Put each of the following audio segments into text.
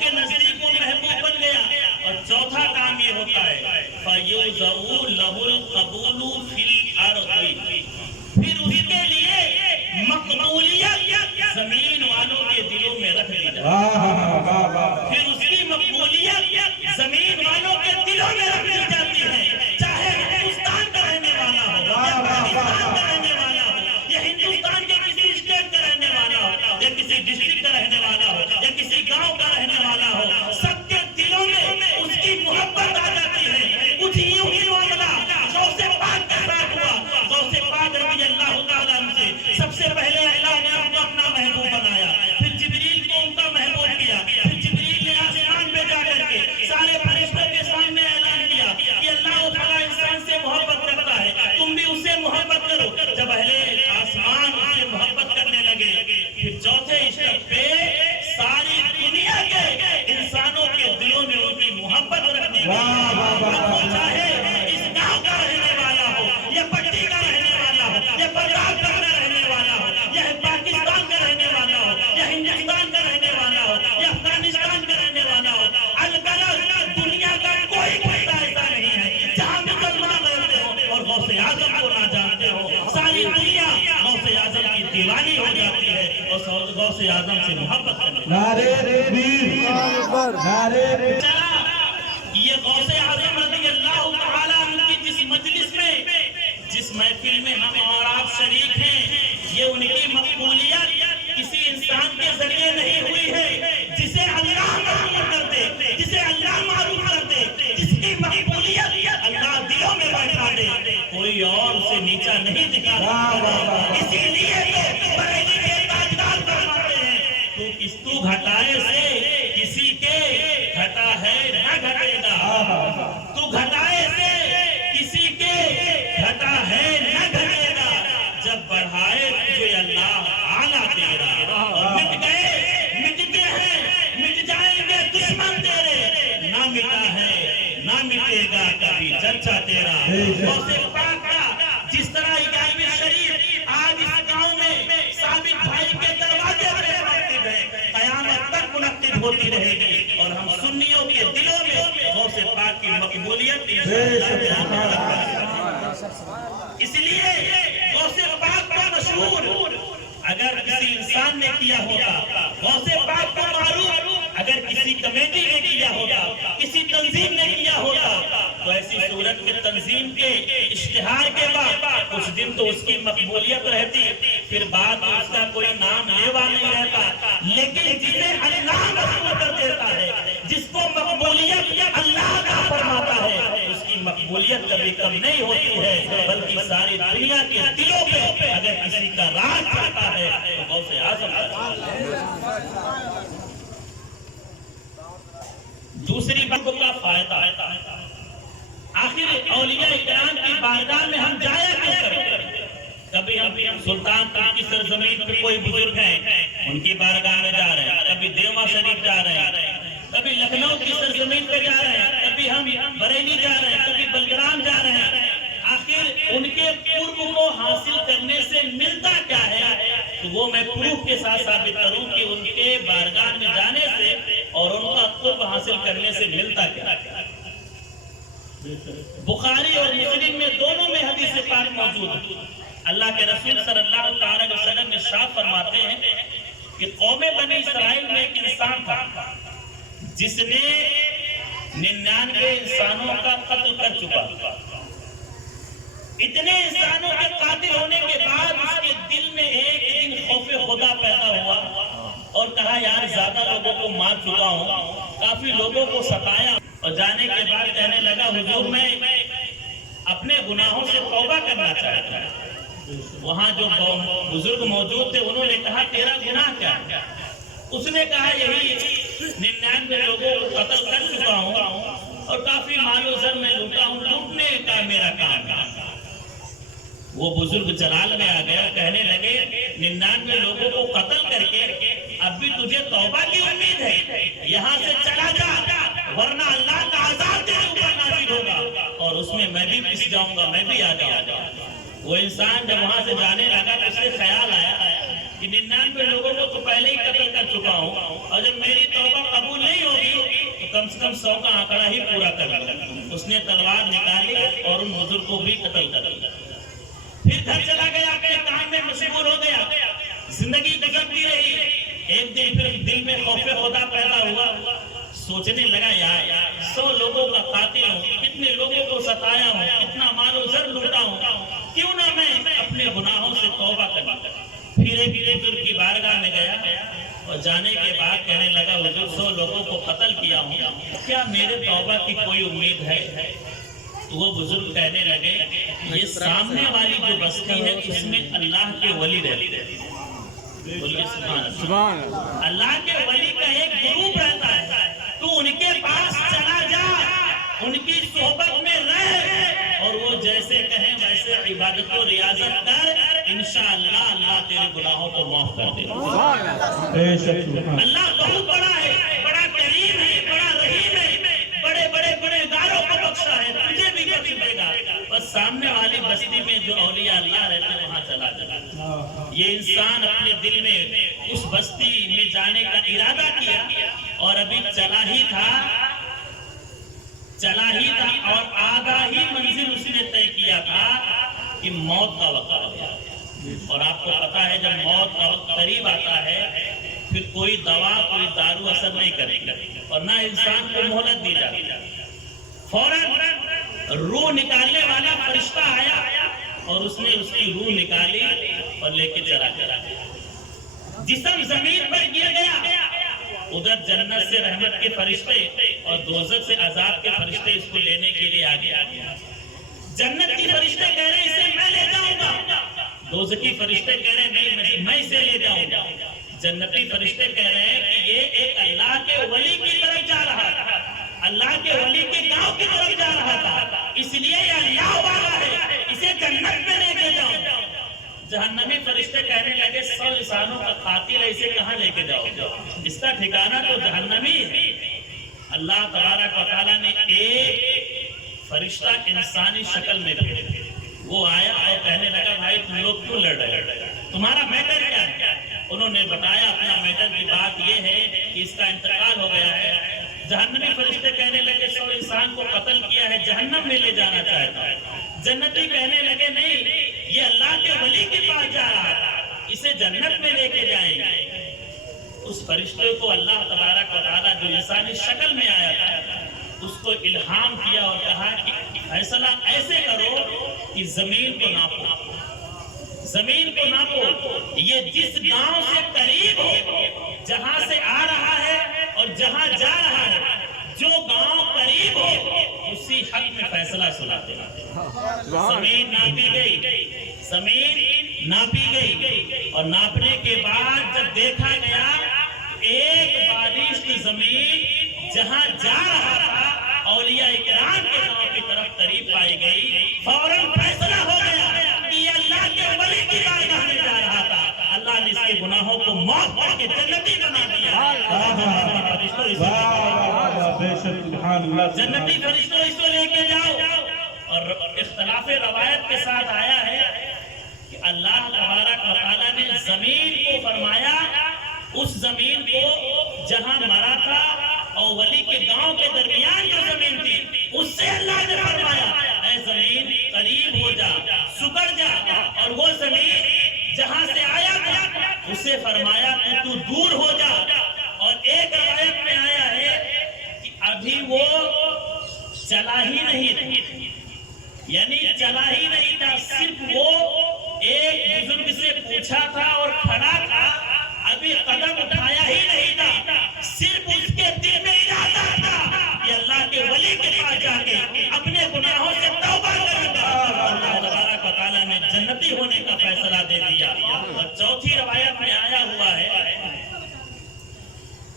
کے نزدیک وہ محبوب بن گیا. اور چوتھا کام یہ ہوتا ہے فَيُوزَعُ لَهُ الْقَبُولُ فِي الْأَرْضِ، پھر اس کے لیے مقبولیت زمین والوں کے دلوں میں رکھ دی جاتی. پھر اس کی مقبولیت زمین والوں کے دلوں میں رکھ دی جاتی ہے، چاہے ہندوستان کا رہنے والا ہو یا پاکستان کا رہنے والا ہو یا ہندوستان کے کسی اسٹیٹ کا رہنے والا ہو یا کسی ڈسٹرکٹ کا رہنے والا ہو یا کسی گاؤں کا رہنے والا ہو، سب کے دلوں میں اس کی محبت آ جاتی ہے. کچھ یوں ہی معاملہ غوث پاک کے ساتھ ہوا. غوث پاک رضی اللہ تعالیٰ عنہ سے سب سے پہلے اللہ نے آپ کو اپنا محبوب بنایا، پھر جبریل کو ان کا محبوب کیا، پھر جبریل نے آسمان پہ جا کر کے سارے فرشتوں کے سامنے اعلان کیا کہ اللہ تعالیٰ انسان سے محبت کرتا ہے، تم بھی اس سے محبت کرو. جب اہل آسمان اس سے محبت کرنے لگے، پھر چوتھے اسٹیپ پہ ساری دنیا کے انسانوں کے دلوں میں ان کی محبت رکھ دی گئی. چاہے اس گاؤں کا رہنے والا ہو یا پٹی کا رہنے والا ہو یا پنجاب کا رہنے والا ہو یا پاکستان کا رہنے والا ہو یا ہندوستان کا رہنے والا ہو یا افغانستان کا رہنے والا ہو، الغرض دنیا کا کوئی خطہ ایسا نہیں ہے جہاں مسلمان رہتے ہو اور غوث اعظم کو نہ جانتے ہو. ساری دنیا غوث اعظم کی دیوانی ہو جاتی ہے اور غوث اعظم سے محبت کرنے لگتی ہے. نعرے تکبیر، نعرے یہ غوث اعظم رضی اللہ تعالیٰ عنہ کی جس مجلس میں جس محفل میں ہم اور آپ شریک ہیں، یہ ان کی مقبولیت کسی انسان کے ذریعے نہیں ہوئی ہے. جسے اللہ معروف کر دے، جسے اللہ معروف کر دے، جس کی مقبولیت اللہ دلوں میں بیٹھا دے، کوئی اور اسے نیچا نہیں دکھا. اسی لیے تو بریلی کے تاجدار فرماتے ہیں تو گھٹائے سے کسی کے گھٹا ہے نہ گھٹے گا، تو گھٹائے سے کسی کے گھٹا ہے نہ گھٹے گا، جب بڑھائے تجھے اللہ اعلیٰ تیرا. اور مٹ گئے مٹتے ہیں مٹ جائیں گے دشمن تیرے، نہ مٹا ہے نہ مٹے گا کبھی چرچا تیرا. غوث پاک کا جس طرح اجازت شریف آج اس گاؤں میں ثابت بھائی کے دروازے پہ منعقد ہے، قیامت تک منعقد ہوتی رہے گی اور ہم سنیوں کے دلوں میں غوث پاک کی مقبولیت اس لیے غوث پاک کا مشہور اگر کسی انسان نے کیا ہوتا، غوث پاک کا معروف اگر کسی کمیٹی نے کیا ہوتا، کسی تنظیم نے کیا ہوتا، تو ایسی صورت کے تنظیم کے اشتہار کے بعد کچھ دن تو اس کی مقبولیت رہتی، پھر بعد میں اس کا کوئی نام لیوا نہیں رہتا. لیکن جسے اللہ مقبول کر دیتا ہے، جس کو مقبولیت اللہ کا فرماتا ہے، اس کی مقبولیت کبھی کم نہیں ہوتی ہے، بلکہ ساری دنیا کے دلوں پہ اگر کسی کا راج چاہتا ہے تو غوث اعظم. دوسری بات کا فائدہ آخر اولیاء کرام کی بارگاہ میں ہم جایا کیوں کریں؟ کبھی ہم سلطان پور کی سرزمین پہ کوئی بزرگ ہیں ان کی بارگاہ میں جا رہے ہیں، کبھی دیوما شریف جا رہے ہیں، کبھی لکھنؤ کی سرزمین پہ جا رہے ہیں، کبھی ہم بریلی جا رہے ہیں، کبھی بلگرام جا رہے ہیں. آخر ان کے قرب کو حاصل کرنے سے ملتا کیا ہے؟ تو وہ میں پروف کے ساتھ ثابت کروں کہ ان کے بارگاہ میں جانے سے اور ان کا قرب حاصل کرنے سے ملتا کیا ہے. بخاری اور مسلم میں دونوں میں حدیث پاک موجود ہے. اللہ کے رسول صلی اللہ علیہ وسلم ارشاد فرماتے ہیں کہ قوم بنی اسرائیل میں ایک انسان تھا جس نے 99 انسانوں کا قتل کر چکا. اتنے انسانوں کے قاتل ہونے کے بعد اس کے دل میں ایک دن خوف خدا پیدا ہوا اور کہا یار زیادہ لوگوں کو مار چکا ہوں، کافی لوگوں کو ستایا، اور جانے کے بعد کہنے لگا حضور میں اپنے گناہوں سے توبہ کرنا چاہتا ہوں. وہاں جو بزرگ موجود تھے انہوں نے کہا تیرا گناہ کیا ہے؟ اس نے کہا یہی 99 لوگوں کو قتل کر چکا ہوں اور کافی مال و زر میں لوٹا ہوں، لوٹنے کا میرا کام ہے. وہ بزرگ جلال میں آ گیا، کہنے لگے 99 لوگوں کو قتل کر کے اب بھی تجھے توبہ کی امید ہے؟ یہاں سے چلا جا ورنہ اللہ کا عذاب تیرے اوپر نازل ہوگا اور اس میں بھی پس جاؤں گا، میں بھی آ جاؤں گا. وہ انسان جب وہاں سے جانے لگا تو اسے خیال آیا کہ 99 لوگوں کو تو پہلے ہی قتل کر چکا ہوں اور جب میری توبہ قبول से कम 100 का आंकड़ा ही पूरा कर लिया। उसने तलवार निकाली और उन बुजुर्ग को भी कत्ल कर दिया। फिर घर चला गया, अपने काम में मशगूल हो गया, जिंदगी गुजरती रही। एक दिन फिर दिल में खौफ खुदा पैदा हुआ, सोचने लगा यार 100 लोगों का कातिल हूँ, कितने लोगों को सताया हूँ, कितना मालो जर लूटा हूँ, क्यों ना मैं अपने गुनाहों से तौबा करूं। फिर बुजुर्ग की बारगाह में गया और जाने के बाद कहने लगा हुजूर 100 लोगों को कत्ल किया हूँ, क्या मेरे तौबा की कोई उम्मीद है? तो वो बुजुर्ग कहने लगे ये सामने वाली जो बस्ती है इसमें अल्लाह के वली रहते हैं। बोलिए सुभान अल्लाह। अल्लाह के वली का एक ग्रुप रहता है, तू उनके पास चला जा, उनकी सोहबत में रह और वो जैसे कहें वैसे इबादत और रियाजत कर, इंशाअल्लाह अल्लाह तेरे गुनाहों को माफ कर देगा। अल्लाह बहुत बड़ा है, बड़ा करीम है, बड़ा रहीम है, बड़े बड़े गुनहगारों को बख्शा है, तुझे भी बख्श देगा। बस सामने वाली बस्ती में जो औलिया अल्लाह रहते हैं वहां चला जाना। ये इंसान अपने दिल में उस बस्ती में जाने का इरादा किया और अभी चला ही था और आधा ही मंजिल उसने तय किया था कि मौत का वक्त आ गया। और आपको पता है जब मौत का वक्त करीब आता है फिर कोई दवा कोई दारू असर नहीं करेगी और ना इंसान को मोहलत दी जाती। फौरन रूह निकालने वाला फरिश्ता आया और उसने उसकी रूह निकाली और लेके चला गया। जिस्म जमीन पर गिर गया, उधर जन्नत से रहमत के फरिश्ते और दोज़ख से अजाब के फरिश्ते इसको लेने के लिए आ गया। जन्नत के फरिश्ते कह रहे इसे मैं ले जाऊंगा, दोज़खी फरिश्ते कह रहे नहीं मैं इसे ले जाऊंगा। जन्नती फरिश्ते कह रहे हैं कि ये एक अल्लाह के वली की तरफ जा रहा था, अल्लाह के वली के गांव की तरफ जा रहा था, इसलिए ये अल्लाह वाला है, इसे जन्नत में लेके जाओ। जहन्नमी फरिश्ते कहने लगे 100 इंसानों का कातिल ऐसे कहाँ लेके जाओ, इसका ठिकाना तो जहन्नमी है। अल्लाह तबारक व तआला ने एक फरिश्ता इंसानी शक्ल में भेजा, वो आया और कहने लगा भाई तुम लोग क्यों लड़ रहे हो, तुम्हारा मैटर क्या है? उन्होंने बताया अपना मैटर की बात ये है कि इसका इंतकाल हो गया है। जहन्नमी फरिश्ते कहने लगे 100 इंसान को कत्ल किया है, जहन्नम में ले जाना चाहता है। जन्नती कहने लगे नहीं ये अल्लाह के वली के पास जा रहा था, इसे जन्नत में लेके जाएंगे। उस फरिश्ते को अल्लाह तबारक व तआला जो इंसानी शक्ल में आया था उसको इल्हाम किया और कहा कि फैसला ऐसे करो कि जमीन को नापो, जमीन को नापो, ये जिस गांव से करीब हो, जहां से आ रहा है और जहां जा रहा है, जो गांव करीब हो उसी हक में फैसला सुनाते। जमीन नापी गई, जमीन नापी गई और नापने के बाद जब देखा गया एक बारिश की जमीन जहां जा रहा था औलिया इकराम के गांव की तरफ करीब पाई गई। फौरन फैसला हो गया कि ये अल्लाह के वली की बारगाह में जा रहा था, अल्लाह ने इसके गुनाहों को माफ करके जन्नती बना दिया। जन्नती फरिश्तों इसको लेके जाओ। और इख्तिलाफ रवायत के साथ आया है कि अल्लाह तबारक व तआला ने जमीन को फरमाया, उस जमीन को जहां मरा था और वली के गांव के दरमियान जो जमीन थी उससे अल्लाह ने फरमाया ऐ जमीन करीब हो जा, सुकड़ जा। और वो जमीन जहां से आया था उसे फरमाया कि तू दूर हो जा। और एक रवायत में आया है कि अभी वो चला ही नहीं था, यानी चला ही नहीं था, सिर्फ वो एक बुजुर्ग से पूछा था और खड़ा था, अभी कदम उठाया ही नहीं था। सिर्फ उसके दिल में इरादा था कि अल्लाह के वली के पास जाके अपने गुनाहों से तौबा करेगा। अल्लाह तबारक व तआला ने जन्नती होने का फैसला दे दिया। और चौथी रवायत में आया हुआ है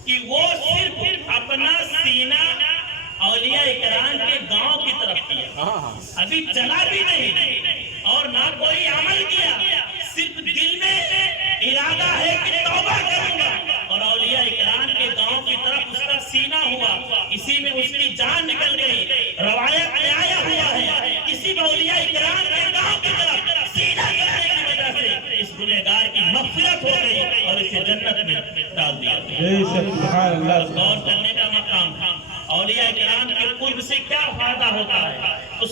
कि वो सिर्फ अपना सीना औलिया इकराम के गांव की तरफ किया, अभी चला भी नहीं और ना कोई अमल किया, सिर्फ दिल में इरादा है कि तौबा करूंगा। और औलिया इकराम के गांव की तरफ उसका सीना हुआ, इसी में उसकी जान निकल गई। रवायत में आया हुआ है किसी औलिया इकराम के गांव की तरफ सीना करने की वजह से इस गुनहगार की मग़फ़िरत हो गई और इसे जन्नत में डाल दिया। गौर करने का मकाम था। اولیاء کرام کے قرب سے کیا فائدہ ہوتا ہے تو